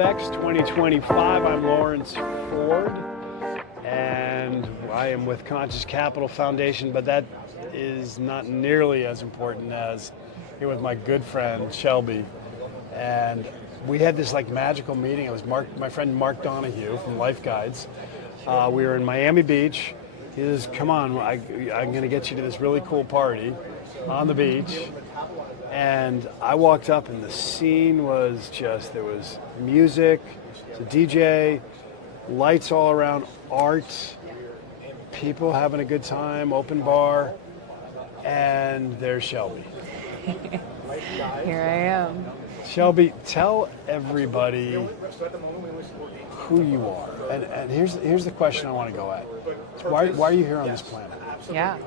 EarthX 2025. I'm Lawrence Ford, and I am with Conscious Capital Foundation, but that is not nearly as important as here with my good friend Shelby. And we had this like magical meeting. It was my friend Mark Donahue from Life Guides. We were in Miami Beach. He says, come on, I'm going to get you to this really cool party on the beach. And I walked up and the scene was just, there was music, a DJ, lights all around, art, people having a good time, open bar, and there's Shelby. Here I am. Shelby, tell everybody who you are. And here's the question I want to go at. Why are you here on this planet? Yeah,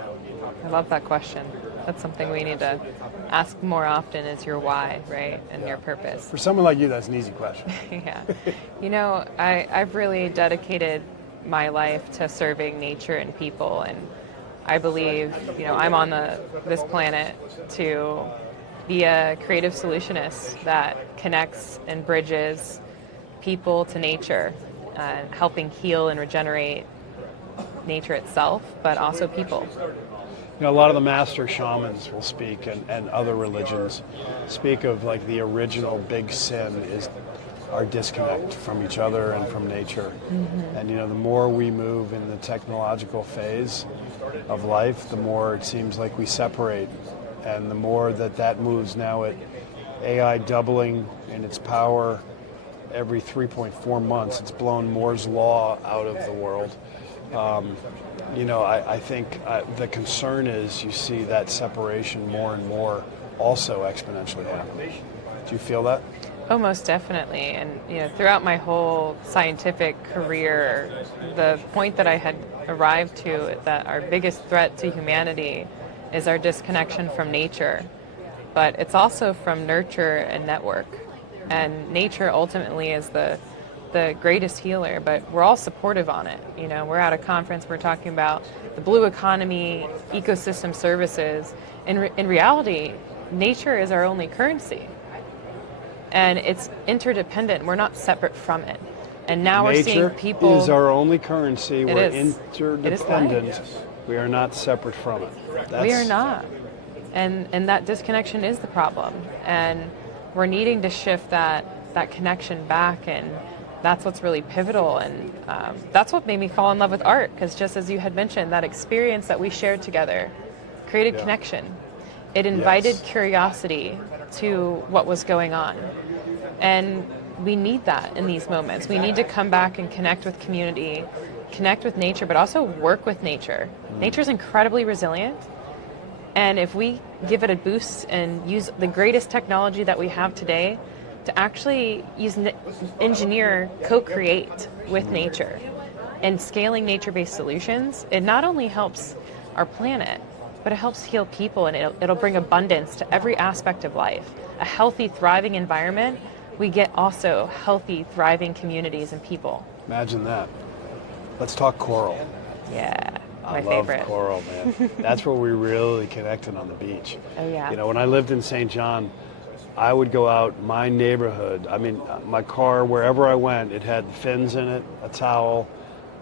I love that question. That's something we need to ask more often, is your why, right? And your purpose. For someone like you, that's an easy question. Yeah. You know, I've really dedicated my life to serving nature and people, and I believe, you know, I'm on this planet to be a creative solutionist that connects and bridges people to nature, helping heal and regenerate nature itself, but also people. You know, a lot of the master shamans will speak, and other religions speak of like the original big sin is our disconnect from each other and from nature. Mm-hmm. And you know, the more we move in the technological phase of life, the more it seems like we separate. And the more that moves now at AI doubling in its power every 3.4 months, it's blown Moore's law out of the world. You know, I think the concern is you see that separation more and more also exponentially happening. Do you feel that? Oh, most definitely. And you know, throughout my whole scientific career, the point that I had arrived to that our biggest threat to humanity is our disconnection from nature, but it's also from nurture and network. And nature ultimately is the greatest healer, but we're all supportive on it. You know, we're at a conference, we're talking about the blue economy, ecosystem services. In reality, nature is our only currency. And it's interdependent. We're not separate from it. And now we're seeing people... Nature is our only currency. We're interdependent. It is we are not separate from it. We are not. And that disconnection is the problem. And we're needing to shift that connection back, and that's what's really pivotal. And that's what made me fall in love with art, because just as you had mentioned, that experience that we shared together created connection. It invited curiosity to what was going on. And we need that in these moments. We need to come back and connect with community, connect with nature, but also work with nature. Nature's incredibly resilient. And if we give it a boost and use the greatest technology that we have today to actually engineer, co-create with nature and scaling nature-based solutions, it not only helps our planet, but it helps heal people, and it'll bring abundance to every aspect of life. A healthy, thriving environment, we get also healthy, thriving communities and people. Imagine that. Let's talk coral. Yeah, my I favorite. love coral, man. That's where we really connected on the beach. Oh, yeah. You know, when I lived in St. John, I would go out my neighborhood. I mean, my car, wherever I went, it had fins in it, a towel,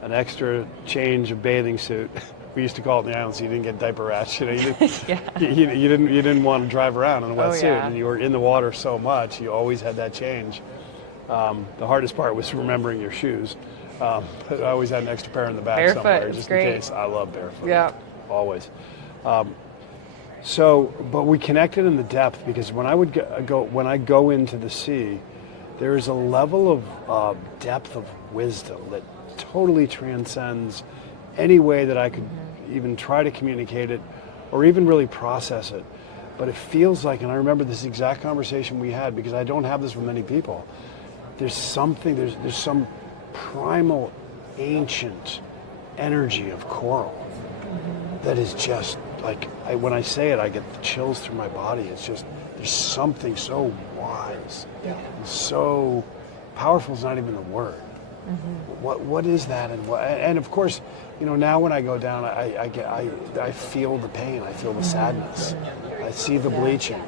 an extra change of bathing suit. We used to call it in the islands so you didn't get diaper rash. You know, you didn't want to drive around in a wetsuit, and you were in the water so much. You always had that change. The hardest part was remembering your shoes. I always had an extra pair in the back barefoot, somewhere, just great. in case. I love barefoot. Yeah, always. But we connected in the depth, because when I go into the sea, there is a level of depth of wisdom that totally transcends any way that I could even try to communicate it or even really process it. But it feels like, and I remember this exact conversation we had, because I don't have this with many people, there's some primal ancient energy of coral that is just like, when I say it, I get the chills through my body. It's just, there's something so wise and so powerful is not even the word. What is that? And of course, you know, now when I go down, I feel the pain, I feel the sadness, I see the bleaching,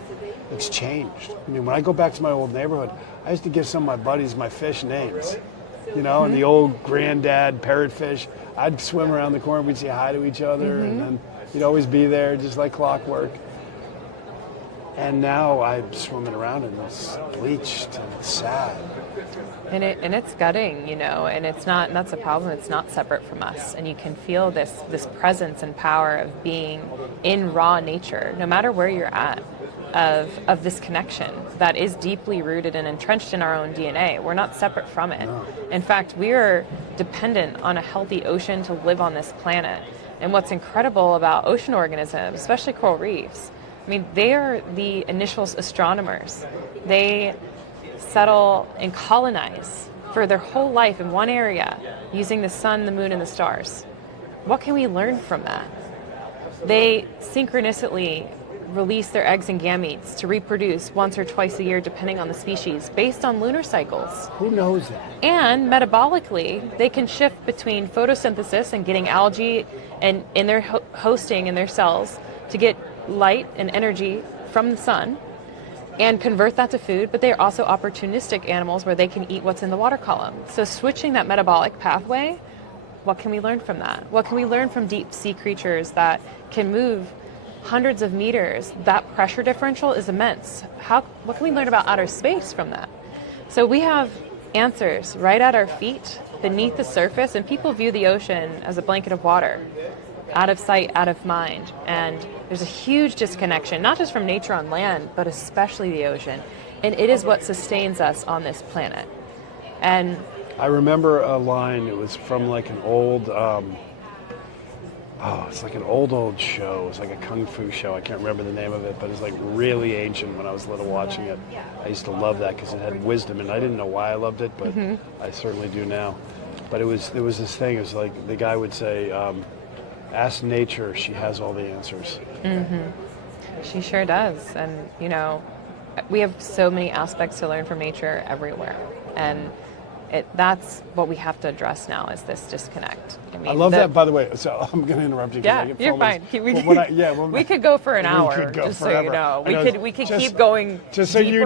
it's changed. I mean, when I go back to my old neighborhood, I used to give some of my buddies my fish names, and the old granddad parrotfish. I'd swim around the corner, we'd say hi to each other, and then you'd always be there just like clockwork. And now I'm swimming around and it's bleached and it's sad. And it's gutting, and it's not, and that's a problem. It's not separate from us. And you can feel this presence and power of being in raw nature, no matter where you're at, of this connection that is deeply rooted and entrenched in our own DNA. We're not separate from it. No. In fact, we are dependent on a healthy ocean to live on this planet. And what's incredible about ocean organisms, especially coral reefs, I mean, they are the initial astronomers. They settle and colonize for their whole life in one area using the sun, the moon, and the stars. What can we learn from that? They synchronously release their eggs and gametes to reproduce once or twice a year, depending on the species, based on lunar cycles. Who knows that? And metabolically, they can shift between photosynthesis and getting algae and in their hosting in their cells to get light and energy from the sun and convert that to food, but they are also opportunistic animals where they can eat what's in the water column. So switching that metabolic pathway, what can we learn from that? What can we learn from deep sea creatures that can move hundreds of meters? That pressure differential is immense. What can we learn about outer space from that? So we have answers right at our feet, beneath the surface, and people view the ocean as a blanket of water, out of sight, out of mind. And there's a huge disconnection, not just from nature on land, but especially the ocean. And it is what sustains us on this planet. And I remember a line, it was from like an old, it's like an old show. It's like a kung fu show. I can't remember the name of it, but it's like really ancient when I was little watching it. I used to love that because it had wisdom, and I didn't know why I loved it, but I certainly do now. But there was this thing, it was like the guy would say, ask nature, she has all the answers. she sure does. And, we have so many aspects to learn from nature everywhere. And that's what we have to address now, is this disconnect. I love that, by the way. So I'm going to interrupt you. Yeah, you're fine. We could go for an hour, just so you know. We could keep going Just so you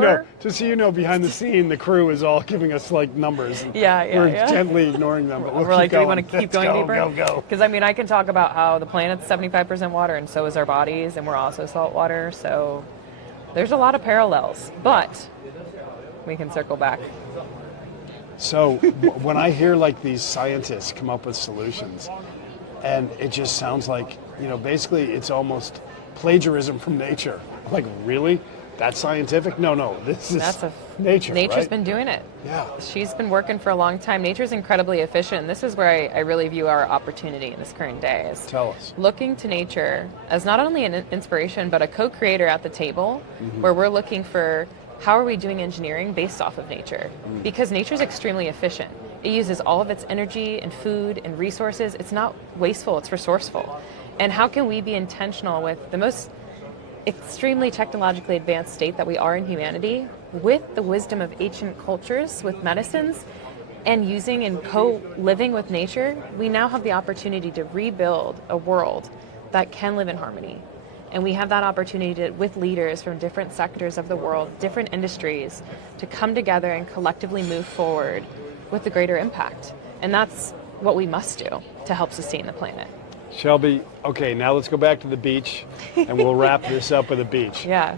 know, behind the scene, the crew is all giving us like numbers. We're gently ignoring them, but we're like, do we want to keep going deeper? Go. Because I can talk about how the planet's 75% water, and so is our bodies, and we're also salt water. So there's a lot of parallels, but we can circle back. So when I hear like these scientists come up with solutions, and it just sounds like, basically it's almost plagiarism from nature. I'm like, really? That's scientific? No, this is nature. Nature's right? been doing it. Yeah. She's been working for a long time. Nature's incredibly efficient. This is where I really view our opportunity in this current day. Is Tell us. Looking to nature as not only an inspiration, but a co-creator at the table, where we're looking for how are we doing engineering based off of nature? Because nature is extremely efficient. It uses all of its energy and food and resources. It's not wasteful, it's resourceful. And how can we be intentional with the most extremely technologically advanced state that we are in humanity, with the wisdom of ancient cultures, with medicines, and using and co-living with nature? We now have the opportunity to rebuild a world that can live in harmony. And we have that opportunity with leaders from different sectors of the world, different industries, to come together and collectively move forward with the greater impact. And that's what we must do to help sustain the planet. Shelby, okay, now let's go back to the beach, and we'll wrap this up with the beach. Yeah.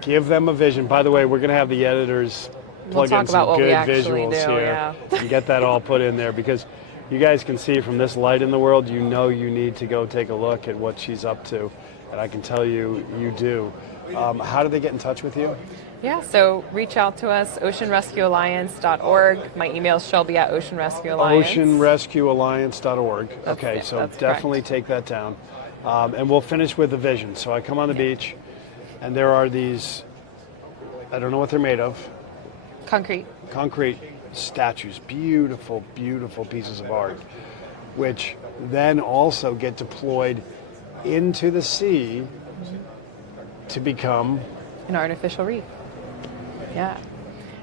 Give them a vision. By the way, we're going to have the editors plug in some good visuals here and get that all put in there, because you guys can see from this light in the world, you need to go take a look at what she's up to. And I can tell you, you do. How do they get in touch with you? Yeah, so reach out to us, oceanrescuealliance.org. My email is Shelby@oceanrescuealliance. Oceanrescuealliance.org. Okay, so definitely take that down. And we'll finish with the vision. So I come on the beach, and there are these, I don't know what they're made of. Concrete statues, beautiful, beautiful pieces of art, which then also get deployed into the sea to become an artificial reef. Yeah.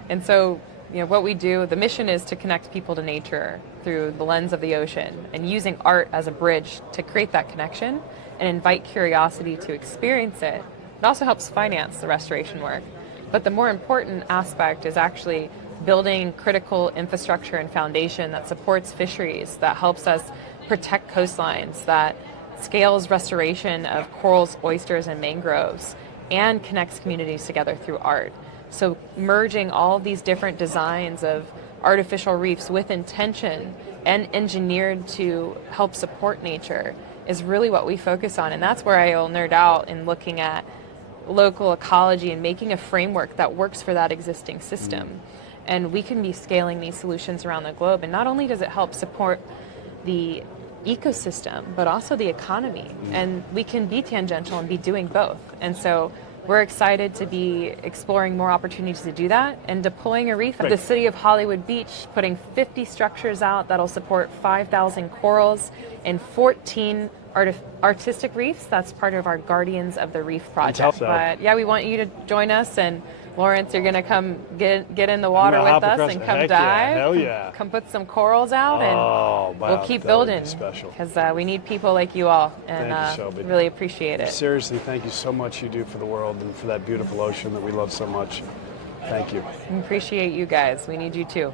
And so, what we do, the mission is to connect people to nature through the lens of the ocean, and using art as a bridge to create that connection and invite curiosity to experience it It also helps finance the restoration work. But the more important aspect is actually building critical infrastructure and foundation that supports fisheries, that helps us protect coastlines, that scales restoration of corals, oysters, and mangroves, and connects communities together through art. So merging all these different designs of artificial reefs with intention and engineered to help support nature is really what we focus on. And that's where I'll nerd out in looking at local ecology and making a framework that works for that existing system. And we can be scaling these solutions around the globe. And not only does it help support the ecosystem, but also the economy. And we can be tangential and be doing both. And so we're excited to be exploring more opportunities to do that and deploying a reef at the city of Hollywood Beach, putting 50 structures out that'll support 5,000 corals and 14 artistic reefs. That's part of our Guardians of the Reef project. But yeah, we want you to join us, and Lawrence, you're gonna come get in the water with us and come dive. Yeah, hell yeah. Come put some corals out, and we'll keep building, because we need people like you all, and thank you, Shelby. Really appreciate it. Seriously, thank you so much you do for the world and for that beautiful ocean that we love so much. Thank you. Appreciate you guys. We need you too.